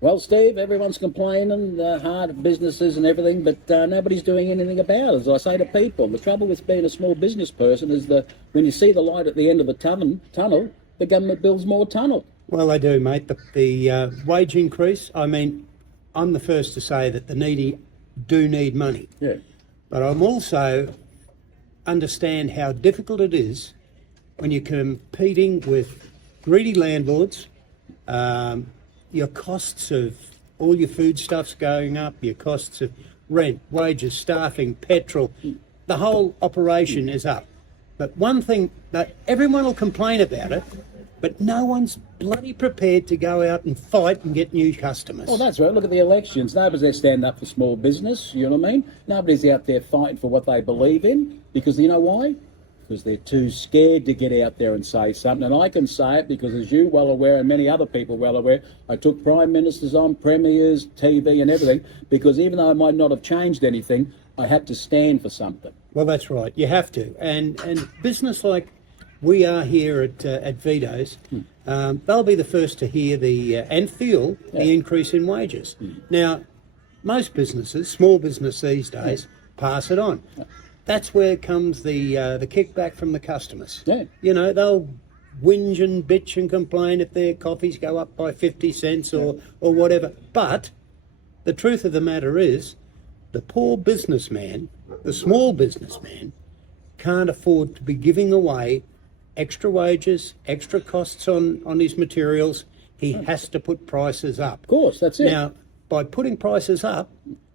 Well, Steve, everyone's complaining, hard businesses and everything, but nobody's doing anything about it. As I say to people, the trouble with being a small business person is that when you see the light at the end of the tunnel, the government builds more tunnel. Well, they do, mate. The wage increase, I mean, I'm the first to say that the needy do need money. Yeah. But I'm also understand how difficult it is when you're competing with greedy landlords. Your costs of all your foodstuffs going up, your costs of rent, wages, staffing, petrol, the whole operation is up. But one thing that everyone will complain about it, but no one's bloody prepared to go out and fight and get new customers. Well, that's right. Look at the elections. Nobody's there standing up for small business, you know what I mean? Nobody's out there fighting for what they believe in, because you know why? Because they're too scared to get out there and say something. And I can say it because, as you well aware, and many other people well aware, I took prime ministers on, premiers, TV and everything, because even though I might not have changed anything, I had to stand for something. Well, that's right. You have to. And business like we are here at Vito's, they'll be the first to hear and feel the increase in wages. Now, most businesses, small business these days, pass it on. That's where comes the kickback from the customers. Yeah. You know, they'll whinge and bitch and complain if their coffees go up by 50 cents or whatever. But the truth of the matter is, the poor businessman, the small businessman, can't afford to be giving away extra wages, extra costs on his materials. He has to put prices up. Of course, that's it. Now, by putting prices up,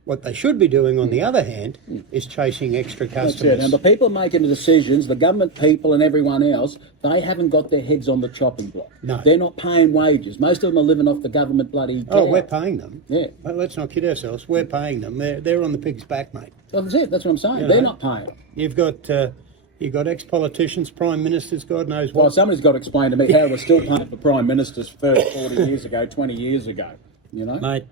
what they should be doing, on the other hand, is chasing extra customers. That's it. And the people making the decisions, the government people and everyone else, they haven't got their heads on the chopping block. No. They're not paying wages. Most of them are living off the government bloody... Oh, we're paying them. Yeah. Well, let's not kid ourselves. We're paying them. They're on the pig's back, mate. Well, that's it. That's what I'm saying. You They're know, not paying. You've got ex-politicians, prime ministers, God knows what. Well, somebody's got to explain to me how we're still paying for prime ministers 30, 40 years ago, 20 years ago, you know? Mate,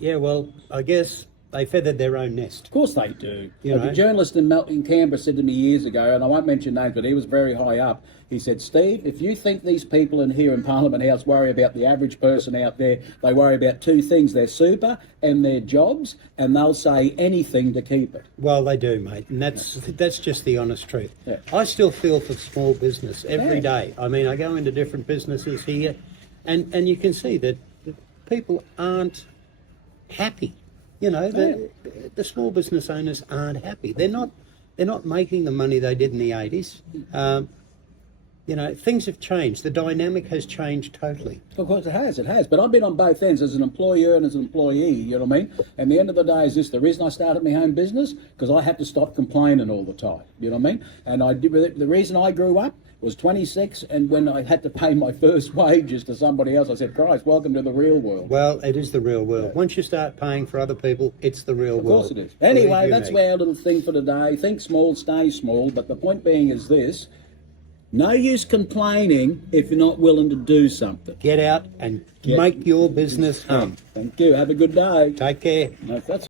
yeah, well, I guess they feathered their own nest. Of course they do. You know? A journalist in Canberra said to me years ago, and I won't mention names, but he was very high up. He said, Steve, if you think these people in here in Parliament House worry about the average person out there, they worry about two things, their super and their jobs, and they'll say anything to keep it. Well, they do, mate, and that's just the honest truth. Yeah. I still feel for small business every day. I mean, I go into different businesses here, and you can see that people aren't happy. You know, the small business owners aren't happy. They're not making the money they did in the 80s. You know, things have changed. The dynamic has changed totally. Of course it has. But I've been on both ends as an employer and as an employee, you know what I mean? And the end of the day is this, the reason I started my own business, because I had to stop complaining all the time, you know what I mean? And the reason I grew up was 26, and when I had to pay my first wages to somebody else, I said, Christ, welcome to the real world. Well, it is the real world. Yeah. Once you start paying for other people, it's the real world. Of course it is. Anyway, that's our little thing for today. Think small, stay small, but the point being is this, no use complaining if you're not willing to do something. Get out and make your business hum. Thank you. Have a good day. Take care. No, that's